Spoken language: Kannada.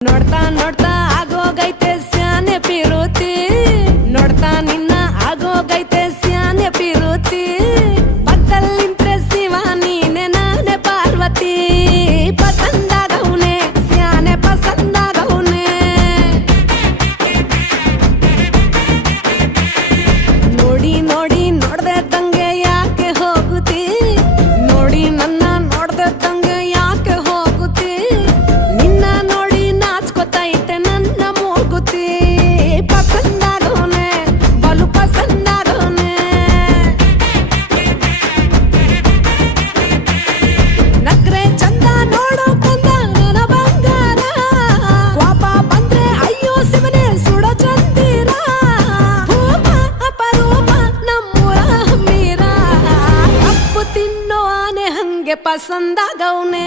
ನೋಡ್ತಾ ನೋಡ್ತಾ ಆಗೋಗೈತೆ ಸ್ಯಾನೆ ಪಿರುತಿ ನೋಡ್ತಾ ನಿನ್ನ ಆಗೋಗೈತೆ ಸ್ಯಾನೆ ಪಿರುತಿ ಪಕ್ಕಲ್ಲಿಂತ್ರೆ ಶಿವ ನೀನೆ ನಾನೇ ಪಾರ್ವತಿ ಪಸಂದಾಗವ್ನೆ ಸ್ಯಾನೆ ಪಸಂದಾಗವ್ನೆ ನೋಡಿ ನೋಡಿ ನೋಡ್ದೆ ತಂಗೆ ಯಾಕೆ ಹೋಗುತ್ತಿ ನೋಡಿ ನನ್ನ ನೋಡ್ದೆ ತಂಗೆ ಯಾಕೆ ಹೋಗುತ್ತಿ ನಿನ್ನ ನೋಡಿ ನಾಚ್ಕೊತೈತೆ ನನ್ನ ಮೂಗುತಿ ಪಸಂದಾಗವ್ನೆ ಬಲು ಪಸಂದಾಗವ್ನೆ ನಕ್ರೆ ಚಂದ ನೋಡೋ ಕಂದ ನನ್ನ ಬಂಗಾರ ಕೋಪ ಬಂದ್ರೆ ಅಯ್ಯೋ ಶಿವನೇ ಸುಡೋ ಚಂದಿರ ಭೂಮ ಅಪರೂಪ ನಮ್ಮೂರ ಹಮ್ಮೀರ ಕಪ್ಪು ತಿನ್ನೋ ಆನೆ ಹಂಗೆ ಪಸಂದಾಗವ್ನೆ